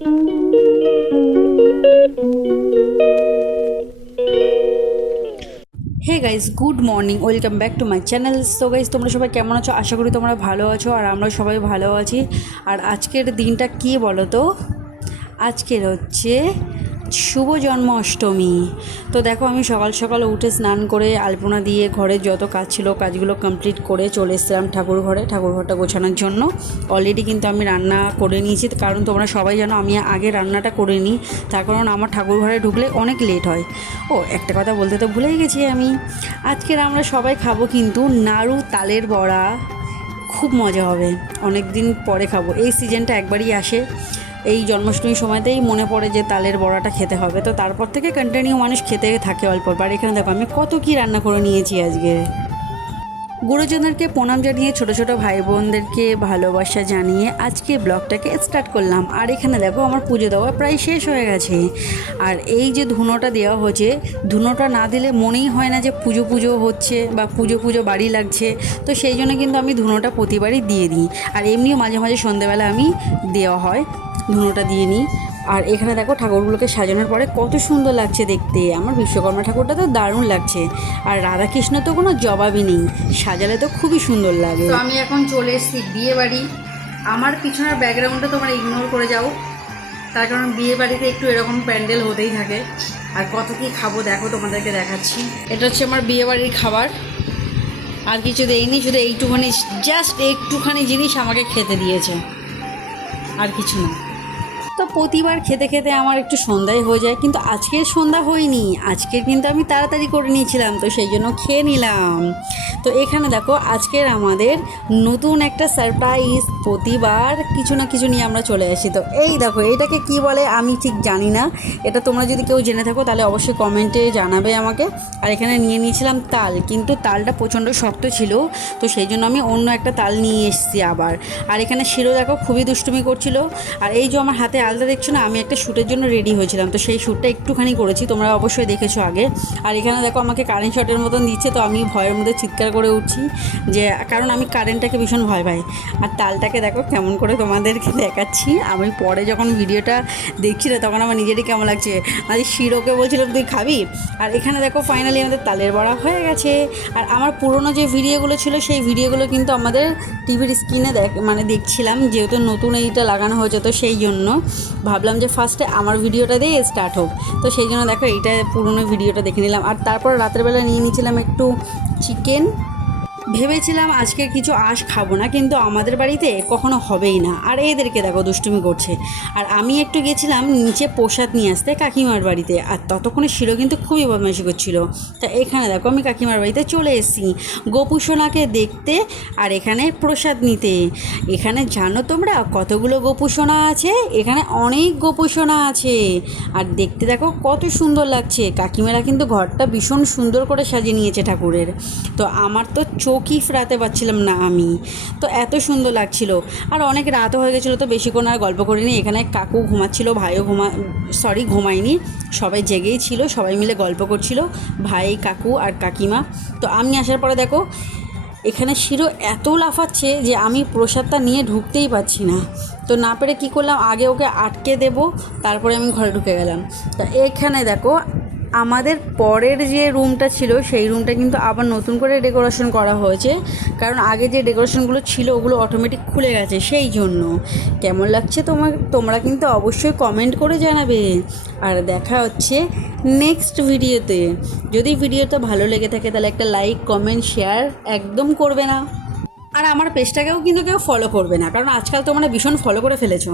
Hey guys, good morning, welcome back to my channel. So guys, তোমরা সবাই কেমন আছো? আশা করি তোমরা ভালো আছো, আর আমরা সবাই ভালো আছি। আর আজকের দিনটা কী বলো তো? আজকের হচ্ছে শুভ জন্মাষ্টমী। তো দেখো, আমি সকাল সকাল উঠে স্নান করে আলপনা দিয়ে ঘরের যত কাজ ছিল কাজগুলো কমপ্লিট করে চলে এসেছিলাম ঠাকুর ঘরটা গোছানোর জন্য। অলরেডি কিন্তু আমি রান্না করে নিয়েছি, কারণ তোমরা সবাই জানো আমি আগে রান্নাটা করে নিই, তার কারণ আমার ঠাকুর ঘরে ঢুকলে অনেক লেট হয়। ও একটা কথা বলতে তো ভুলেই গেছি আমি, আজকের আমরা সবাই খাবো কিন্তু নাড়ু তালের বড়া। খুব মজা হবে, অনেক দিন পরে খাবো। এই সিজনটা একবারই আসে, এই জন্মাষ্টমীর সময়তেই মনে পড়ে যে তালের বড়াটা খেতে হবে। তো তারপর থেকে কন্টিনিউ মানুষ খেতে থাকে অল্প। আর এখানে দেখো আমি কত কী রান্না করে নিয়েছি আজকে। গুরুজনদেরকে প্রণাম জানিয়ে, ছোটো ছোটো ভাই বোনদেরকে ভালোবাসা জানিয়ে আজকে ব্লগটাকে স্টার্ট করলাম। আর এখানে দেখো আমার পুজো দেওয়া প্রায় শেষ হয়ে গেছে। আর এই যে ধুনোটা দেওয়া হচ্ছে, ধুনোটা না দিলে মনেই হয় না যে পুজো পুজো হচ্ছে বা পুজো পুজো বাড়ি লাগছে। তো সেই জন্য কিন্তু আমি ধুনোটা প্রতিবারই দিয়ে দিই। আর এমনিও মাঝে মাঝে সন্ধ্যেবেলা আমি দেওয়া হয়, ধুনোটা দিয়ে নিই। আর এখানে দেখো ঠাকুরগুলোকে সাজানোর পরে কত সুন্দর লাগছে দেখতে। আমার বিশ্বকর্মা ঠাকুরটা তো দারুণ লাগছে। আর রাধাকৃষ্ণ তো কোনো জবাবই নেই, সাজালে তো খুবই সুন্দর লাগে। তো আমি এখন চলে এসেছি বিয়ে বাড়ি। আমার পিছনের ব্যাকগ্রাউন্ডটা তোমরা ইগনোর করে যাও, তার কারণ বিয়ে বাড়িতে একটু এরকম প্যান্ডেল হতেই থাকে। আর কত কী খাবো দেখো, তোমাদেরকে দেখাচ্ছি। এটা হচ্ছে আমার বিয়ে বাড়ির খাবার, আর কিছু দেয়নি, শুধু এইটুখানি, জাস্ট একটুখানি জিনিস আমাকে খেতে দিয়েছে, আর কিছু না। তো প্রতিবার খেতে খেতে আমার একটু সন্ধ্যায় হয়ে যায়, কিন্তু আজকের সন্ধ্যা হয়নি, আজকের কিন্তু আমি তাড়াতাড়ি করে নিয়েছিলাম, তো সেই জন্য খেয়ে নিলাম। তো এখানে দেখো আজকের আমাদের নতুন একটা সারপ্রাইজ। প্রতিবার কিছু না কিছু নিয়ে আমরা চলে আসি। তো এই দেখো, এটাকে কি বলে আমি ঠিক জানি না, এটা তোমরা যদি কেউ জেনে থাকো তাহলে অবশ্যই কমেন্টে জানাবে আমাকে। আর এখানে নিয়ে নিয়েছিলাম তাল, কিন্তু তালটা প্রচণ্ড শক্ত ছিল, তো সেই জন্য আমি অন্য একটা তাল নিয়ে এসেছি আবার। আর এখানে শিরো দেখো খুবই দুষ্টুমি করছিল। আর এই যে আমার হাতে আলতা দেখছো না, আমি একটা শ্যুটের জন্য রেডি হয়েছিলাম, তো সেই শ্যুটটা একটুখানি করেছি, তোমরা অবশ্যই দেখেছো আগে। আর এখানে দেখো আমাকে কারেন্ট শটের মতন দিচ্ছে, তো আমি ভয়ের মধ্যে চিৎকার করে উঠছি, যে কারণ আমি কারেন্টটাকে ভীষণ ভয় পাই। আর তালটাকে দেখো কেমন করে তোমাদেরকে দেখাচ্ছি। আমি পরে যখন ভিডিওটা দেখছি না, তখন আমার নিজেরই কেমন লাগছে। আমি শিরোকে বলছিলাম তুই খাবি। আর এখানে দেখো ফাইনালি আমাদের তালের বড়া হয়ে গেছে। আর আমার পুরনো যে ভিডিওগুলো ছিল সেই ভিডিওগুলো কিন্তু আমাদের টিভির স্ক্রিনে দেখছিলাম, যেহেতু নতুন এইটা লাগানো হয়েছে, তো সেই জন্য ভাবলাম যে ফার্স্টে আমার ভিডিওটা দিয়ে স্টার্ট হোক। তো সেই জন্য দেখো এইটা পুরনো ভিডিওটা দেখে নিলাম। আর তারপর রাত্রেবেলা নিয়ে নিয়েছিলাম একটু চিকেন। ভেবেছিলাম আজকে কিছু আঁশ খাবো না, কিন্তু আমাদের বাড়িতে কখনো হবেই না। আর এদেরকে দেখো দুষ্টুমি করছে। আর আমি একটু গেছিলাম নিচে প্রসাদ নিয়ে আসতে কাকিমার বাড়িতে, আর ততক্ষণে শিরো কিন্তু খুবই বদমাইশি করছিল। তা এখানে দেখো আমি কাকিমার বাড়িতে চলে এসেছি গোপু সোনাকে দেখতে, আর এখানে প্রসাদ নিতে। এখানে জানো তোমরা কতগুলো গোপু সোনা আছে? এখানে অনেক গোপু সোনা আছে। আর দেখতে দেখো কত সুন্দর লাগছে। কাকিমারা কিন্তু ঘরটা ভীষণ সুন্দর করে সাজিয়ে নিয়েছে ঠাকুরের। তো আমার তো চোখই ফেরাতে পারছিলাম না আমি, তো এত সুন্দর লাগছিল। আর অনেক রাতও হয়ে গেছিলো, তো বেশিক্ষণ আর গল্প করিনি। এখানে কাকু ঘুমাচ্ছিল, ভাইও ঘুমায়নি, সবাই জেগেই ছিল, সবাই মিলে গল্প করছিল, ভাই, কাকু আর কাকিমা। তো আমি আসার পরে দেখো এখানে শিরো এত লাফাচ্ছে যে আমি প্রসাদটা নিয়ে ঢুকতেই পারছি না। তো না পেরে কী করলাম, আগে ওকে আটকে দেবো, তারপরে আমি ঘরে ঢুকে গেলাম। তো এখানে দেখো আমাদের পরের যে রুমটা ছিল সেই রুমটা কিন্তু আবার নতুন করে ডেকোরেশন করা হয়েছে, কারণ আগে যে ডেকোরেশনগুলো ছিল ওগুলো অটোমেটিক খুলে গেছে, সেই জন্য। কেমন লাগছে তোমরা কিন্তু অবশ্যই কমেন্ট করে জানাবে। আর দেখা হচ্ছে নেক্সট ভিডিওতে। যদি ভিডিওটা ভালো লেগে থাকে তাহলে একটা লাইক, কমেন্ট, শেয়ার একদম করবে না। আর আমার পেজটাকেও কিন্তু কেউ ফলো করবে না, কারণ আজকাল তোমরা ভীষণ ফলো করে ফেলেছো।